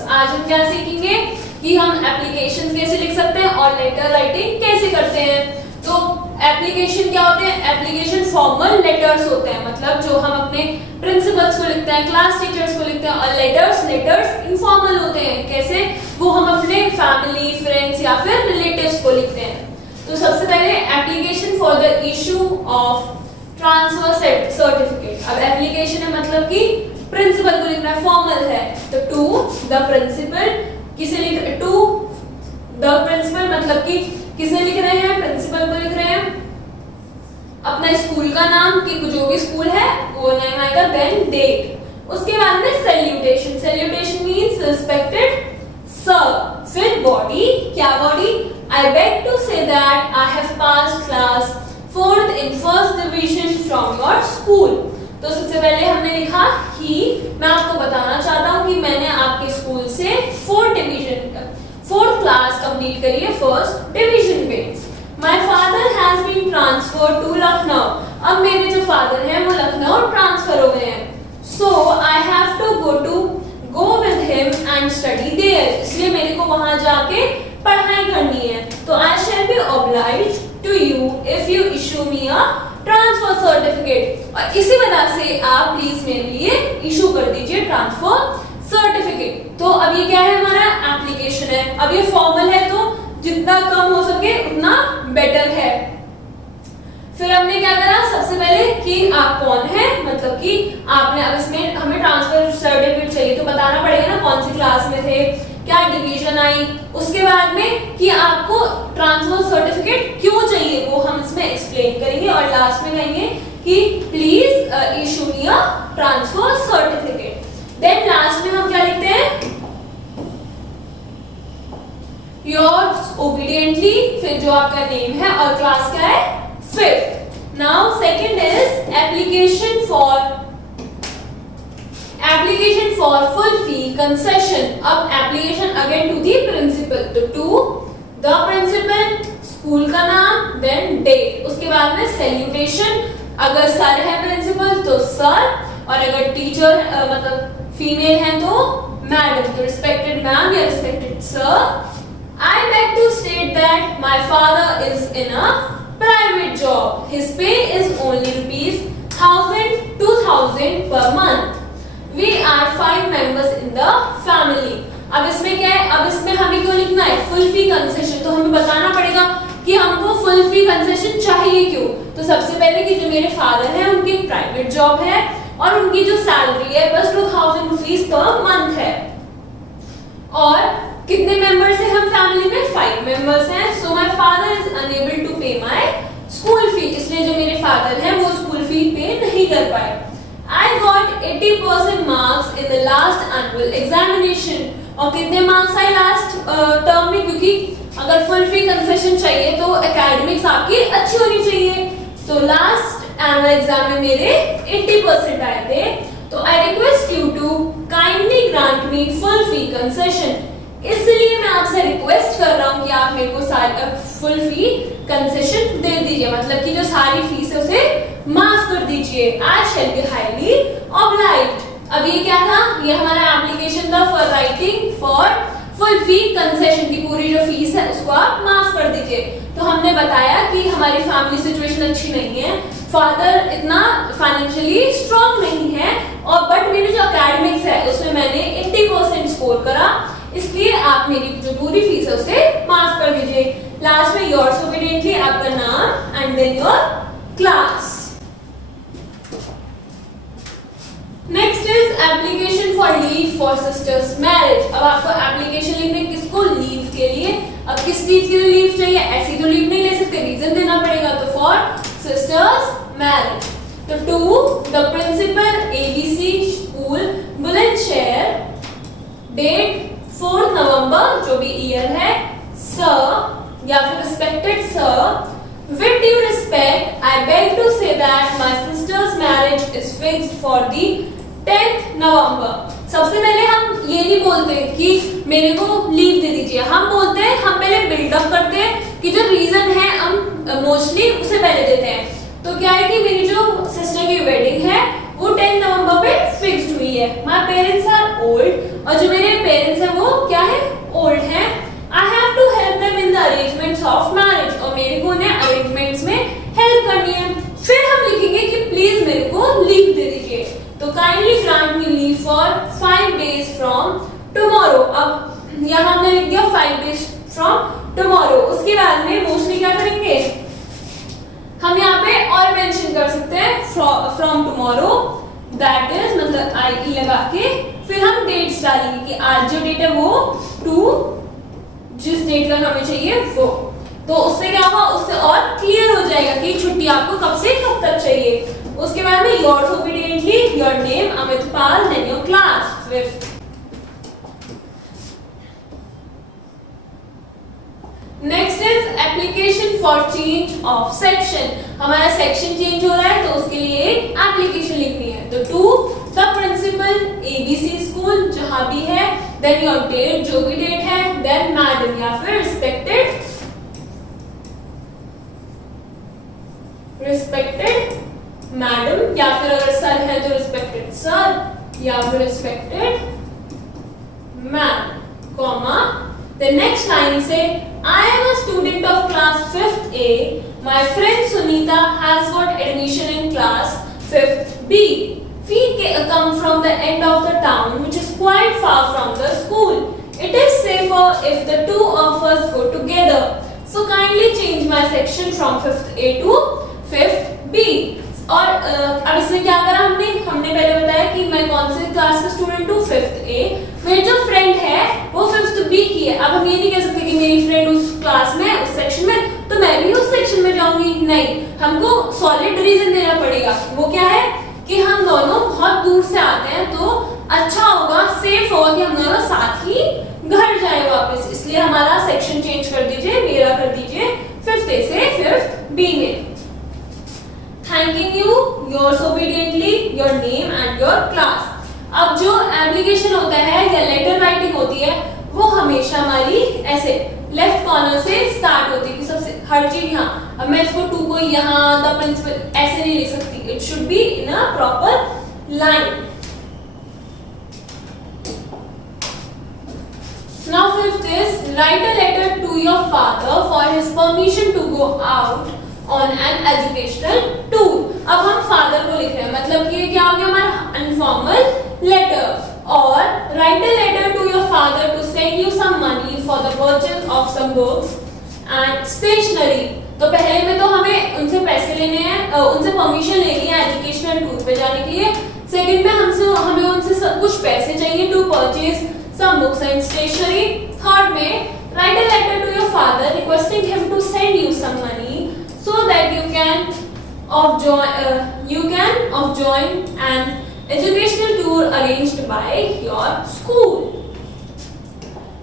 Letters. आज हम क्या सीखेंगे कि हम एप्लीकेशन कैसे लिख सकते हैं और लेटर राइटिंग कैसे करते हैं। तो एप्लीकेशन क्या होते हैं? एप्लीकेशन फॉर्मल लेटर्स होते हैं, मतलब जो हम अपने प्रिंसिपल्स को लिखते हैं, क्लास टीचर्स को लिखते हैं। और लेटर्स इनफॉर्मल होते हैं। कैसे? वो हम अपने फैमिली, फ्रेंड्स या फिर रिलेटिव्स को लिखते हैं। तो सबसे पहले application for the issue of transfer certificate. अब एप्लीकेशन है मतलब कि प्रिंसिपल को लिखना है, फॉर्मल है। तो टू द प्रिंसिपल, किसे लिख, टू द प्रिंसिपल मतलब कि किसे लिख रहे हैं? प्रिंसिपल को लिख रहे हैं। अपना स्कूल का नाम, कि जो भी स्कूल है वो नेम आएगा, देन डेट। उसके बाद में salutation. Salutation means respected sir. फिर बॉडी, क्या body? I beg to say that I have passed class 4th in first division from your school। तो सबसे पहले हमने लिखा ही, मैं आपको बताना चाहता हूँ कि मैंने आपके स्कूल से 4th क्लास कंप्लीट करी है फर्स्ट डिवीजन पे। My father has been transferred to Lucknow. अब मेरे जो फादर हैं वो लखनऊ ट्रांसफर हो गए हैं। So I have to go with him and study there। इसलिए मेरे को वहां जाके पढ़ाई करनी है। तो I shall be obliged to you if you issue me a transfer certificate। और इसी वजह से आप प्लीज मेरे लिए इशू कर दीजिए ट्रांसफर सर्टिफिकेट। तो अब ये क्या है? हमारा एप्लीकेशन है। अब ये फॉर्मल है तो जितना कम हो सके उतना बेटर है। फिर हमने क्या करा? सबसे पहले कि आप कौन है, मतलब कि आपने, अब इसमें हमें ट्रांसफर सर्टिफिकेट चाहिए तो बताना पड़ेगा ना कौन सी क्लास में थे, क्या डिवीजन आई। उसके बाद में कि आपको ट्रांसफर सर्टिफिकेट क्यों चाहिए वो हम इसमें एक्सप्लेन करेंगे। और लास्ट में कहेंगे कि please issue me a transfer certificate. Then last में हम क्या लिखते हैं? योर्स ओबीडियंटली, फिर जो आपका नेम है और क्लास क्या है? 5th। Now second is application for full fee concession. अब application again to the principal. तो टू द प्रिंसिपल, स्कूल का नाम, देन डेट। उसके बाद में सैल्यूटेशन। अगर सर है प्रिंसिपल तो सर, और अगर टीचर मतलब फीमेल है तो मैडम। तो रिस्पेक्टेड मैम या respected sir. I beg to state that my father is in a private job. His pay is only ₹1000-2000 per month. We are 5 members in the family. अब इसमें क्या है? अब इसमें हमें क्यों लिखना है? Full fee concession. तो हमें बताना पड़ेगा कि हमको फुल फी कंसेशन चाहिए क्यों। तो सबसे पहले कि जो मेरे फादर हैं उनकी प्राइवेट जॉब है और उनकी जो सैलरी है बस 2000 रुपीज पर मंथ है। और कितने मेंबर्स हैं हम फैमिली में? 5 मेंबर्स हैं। So my father is unable to pay my school fee. इसलिए जो मेरे फादर हैं वो स्कूल फी पे नहीं कर पाए। I got 80% marks in the last annual examination. और कितने मार्क्स आए लास्ट टर्म में? क्योंकि अगर फुल फी कंसेशन चाहिए तो एकेडमिक्स आपकी अच्छी होनी चाहिए। तो लास्ट एनुअल एग्जाम में मेरे 80% आए थे। तो I request you to kindly grant me full fee concession. इसलिए मैं आपसे रिक्वेस्ट कर रहा हूं कि आप मेरे को फुल फी कंसेशन दे दीजिए, मतलब कि जो सारी फीस है उसे माफ कर दीजिए। आई शैल बी हाईली ऑब्लाइज्ड। अब ये क्या था? ये हमारा एप्लीकेशन था for writing for full fee concession की पूरी जो फीस है उसको आप माफ कर दीजिए। तो हमने बताया कि हमारी फैमिली सिचुएशन अच्छी नहीं है, फादर इतना फाइनेंशियली स्ट्रॉन्ग नहीं है, और बट मेरे जो एकेडमिक्स है उसमें मैंने 80% स्कोर करा, इसलिए आप मेरी जो पूरी फीस है उसे माफ कर दीजिए। लास्ट में योर्स ओबीडियंटली, आपका नाम and then your class. Next is application for leave for sister's marriage. अब आपको एप्लीकेशन लिखने किसको? लीव के लिए। अब किस चीज के लिए लीव चाहिए? ऐसी तो लीव नहीं ले सकते, रीजन देना पड़ेगा। तो फॉर सिस्टर्स मैरिज। तो to the principal ABC school Bulandshahr, date 4 November, जो भी ईयर है, सर या फिर respected sir, with due respect I beg to say that my sister's marriage is fixed for the 10th November। सबसे पहले हम ये नहीं बोलते कि मेरे को लीव दे दीजिए, हम बोलते हैं, हम पहले बिल्डअप करते हैं कि जो रीजन है हम मोस्टली उसे पहले देते हैं। तो क्या है कि मेरी जो सिस्टर की वेडिंग है वो 10 नवंबर पे फिक्स्ड हुई है। माय पेरेंट्स आर ओल्ड, और जो मेरे पेरेंट्स हैं लीव दे दीजिए। तो kindly grant me leave for 5 days from tomorrow. अब यहाँ हमने लिख दिया 5 days फ्रॉम टुमारो। उसके बाद में मोस्टली क्या करेंगे, हम यहाँ पे और मेंशन कर सकते हैं फ्रॉम टुमारो, दैट इज मतलब आई लगा के फिर हम डेट्स डालेंगे कि आज जो डेट है वो टू जिस डेट तक हमें चाहिए वो। तो उससे क्या होगा, उससे और क्लियर हो जाएगा कि छुट्टी आपको कब से कब तक चाहिए। उसके बाद में yours obediently, your name Amit Pal, then your class 5th। Next is application for change of section. हमारा सेक्शन चेंज हो रहा है तो उसके लिए एक एप्लीकेशन लिखनी है। तो to the principal ABC school जहां भी है, देन योर डेट जो भी डेट है, देन मैडम या फिर रिस्पेक्टेड मैडम, या फिर अगर सर है तो रिस्पेक्टेड सर या फिर respected ma'am, comma the next line say I am a student of class 5th A, my friend Sunita has got admission in class 5th B. We come from the end of the town which is quite far from the school. It is safer if the two of us go together. So kindly change my section from 5th A to 5th B. और अब इसमें क्या करा हमने पहले बताया कि मैं कौन से क्लास का स्टूडेंट हूँ, 5th A। मेरी जो फ्रेंड है वो 5th B की है। अब हम ये नहीं कह सकते कि मेरी फ्रेंड उस क्लास में उस सेक्शन में तो मैं भी उस सेक्शन में जाऊंगी, नहीं, हमको सॉलिड रीजन देना पड़ेगा। वो क्या है कि हम दोनों बहुत दूर से आते हैं तो अच्छा होगा, सेफ होगा कि हम दोनों साथ ही घर जाए वापस, इसलिए हमारा सेक्शन चेंज कर दीजिए, मेरा कर दीजिए 5th A से 5th B में। Thanking you, yours obediently, your name and your class। अब जो एप्लीकेशन होता है या लेटर राइटिंग होती है वो हमेशा हमारी ऐसे लेफ्ट कॉर्नर से स्टार्ट होती है कि सबसे हर चीज यहाँ। अब मैं इसको टू को यहाँ द प्रिंसिपल ऐसे नहीं लिख सकती, it should be in a proper line. Now 5th is write a letter to your father for his permission to go out on an educational tour। अब हम फादर को लिख रहे हैं, मतलब कि ये क्या हो गया हमारा इनफॉर्मल लेटर। और write a letter to your father to send you some money for the purchase of some books and stationery। तो पहले में तो हमें उनसे पैसे लेने हैं, उनसे परमिशन लेनी है एजुकेशनल टूर पे जाने के लिए। सेकंड में हमें उनसे कुछ पैसे चाहिए to purchase some books and stationery। Third में write a letter to your father requesting him to send you some money so that you can join an educational tour arranged by your school।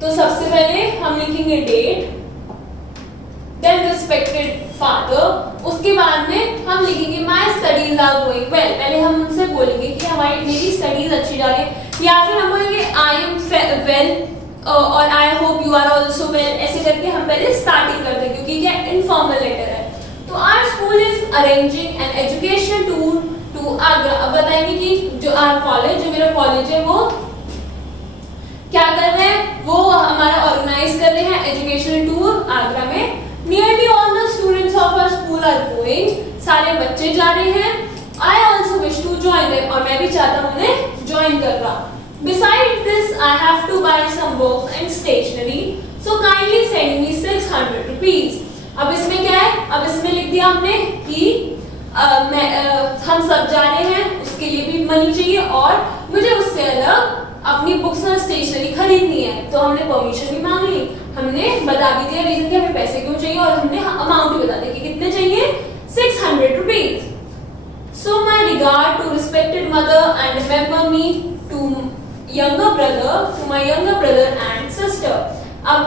तो सबसे पहले हम लिखेंगे date, then respected father। उसके बाद में हम लिखेंगे my studies are going well। पहले हम उनसे बोलेंगे कि मेरी स्टडीज अच्छी जा रही है, या फिर हम बोलेंगे I am well और I hope you are also well। ऐसे करके हम पहले स्टार्टिंग करते हैं क्योंकि क्या इनफॉर्मल लेटर है। तो our school is arranging an education tour to Agra। अब बताएंगे कि जो मेरा कॉलेज है वो क्या कर रहे हैं, वो हमारा ऑर्गेनाइज कर रहे हैं एजुकेशनल टूर आगरा में। Nearly all the students of our school are going। सारे बच्चे जा रहे हैं। I also wish to join them। और मैं भी चाहता हूँ उन्हें ज्वाइन करना। Besides this, I have to buy some books and stationery, so kindly send me 600 rupees। अब इसमें क्या है, अब इसमें लिख दिया हमने कि हम सब जा रहे हैं, उसके लिए भी मनी चाहिए और मुझे उससे अलग अपनी बुक्स और स्टेशनरी खरीदनी है। तो हमने परमिशन भी मांग ली, हमने बता भी दिया रीजन कि हमें पैसे क्यों चाहिए और हमने अमाउंट भी बता दिया कि कितने चाहिए, 600 rupees. So my regard to respected mother and remember me to my younger brother and sister। अब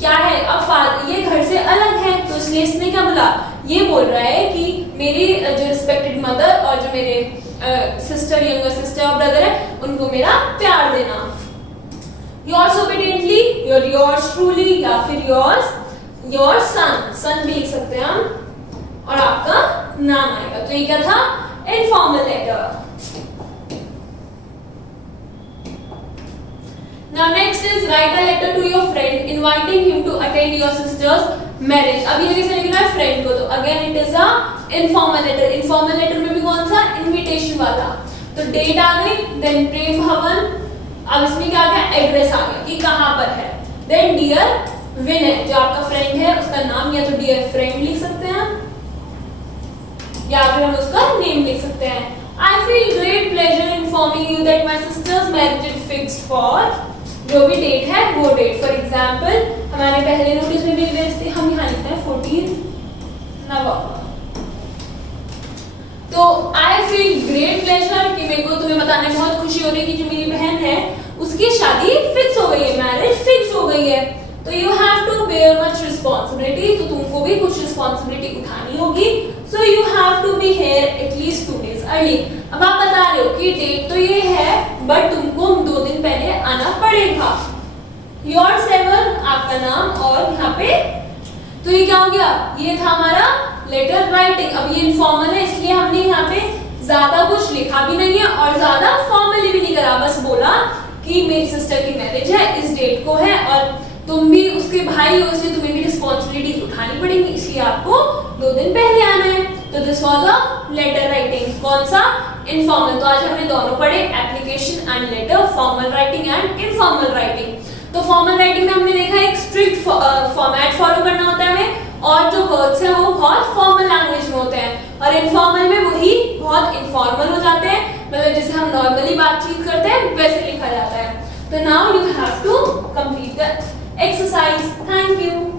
क्या है, अब ये घर से अलग है तो इसलिए इसने क्या बोला, ये बोल रहा है कि मेरी जो रिस्पेक्टेड मदर और जो मेरे सिस्टर, यंगर सिस्टर और ब्रदर है उनको मेरा प्यार देना। योर्स ओबीडिएंटली, योर्स ट्रूली, या फिर योर सन भी लिख सकते हैं हम, और आपका नाम आएगा। तो ये क्या था, informal letter. Now next is write a letter to your friend inviting him to attend your sister's marriage. अब ये कैसे लिखना है फ्रेंड को, तो again it is a informal letter. Informal letter में भी कौन सा, इनविटेशन वाला। तो डेट आ गई, देन प्रेम भवन, अब इसमें क्या आ गया, एड्रेस आ गया कि कहां पर है। देन डियर विनय, जो आपका फ्रेंड है उसका नाम, या तो डियर फ्रेंड लिख सकते हैं या फिर हम उसका नेम लिख सकते हैं। I feel great pleasure informing you that my sister's marriage is fixed for, जो भी डेट है वो डेट। फॉर एग्जांपल हमारे पहले नोटिस में भी भेजते, हम यहाँ लिखते हैं 14 नवंबर। तो आई फील ग्रेट प्लेजर कि मेरे को तुम्हें बताने में बहुत खुशी हो रही है कि जो मेरी बहन है उसकी शादी फिक्स हो गई है, मैरिज फिक्स हो गई है। तो you have to bear much responsibility, तो तुमको भी कुछ रिस्पॉन्सिबिलिटी उठानी होगी। So you have to be here at least 2 days अर्ली। अब आप बता रहे हो कि डेट तो ये है बट तुमको 2 दिन पहले आना पड़ेगा। योर सेवर आपका नाम, और यहाँ पे तो ये क्या हो गया, ये था हमारा लेटर राइटिंग। अब ये इनफॉर्मल है इसलिए हमने यहाँ पे ज्यादा कुछ लिखा भी नहीं है और ज्यादा फॉर्मली भी नहीं करा, बस बोला कि मेरी सिस्टर की मैरिज है, इस डेट को है और तुम भी उसके भाई हो इसलिए तुम्हें भी रिस्पॉन्सिबिलिटी उठानी पड़ेगी, इसलिए आपको 2 दिन पहले आना है। तो this was a letter writing. कौन सा, इनफॉर्मल। तो आज हमने दोनों पढ़े, application and letter, formal writing and informal writing. तो फॉर्मल राइटिंग में हमने देखा एक स्ट्रिक्ट फॉर्मेट फॉलो करना होता है हमें, और जो वर्ड्स हैं वो बहुत फॉर्मल लैंग्वेज में होते हैं, और इनफॉर्मल में वही बहुत इनफॉर्मल हो जाते हैं, मतलब जैसे हम नॉर्मली बातचीत करते हैं वैसे लिखा जाता है। तो now you have to complete the exercise. Thank you.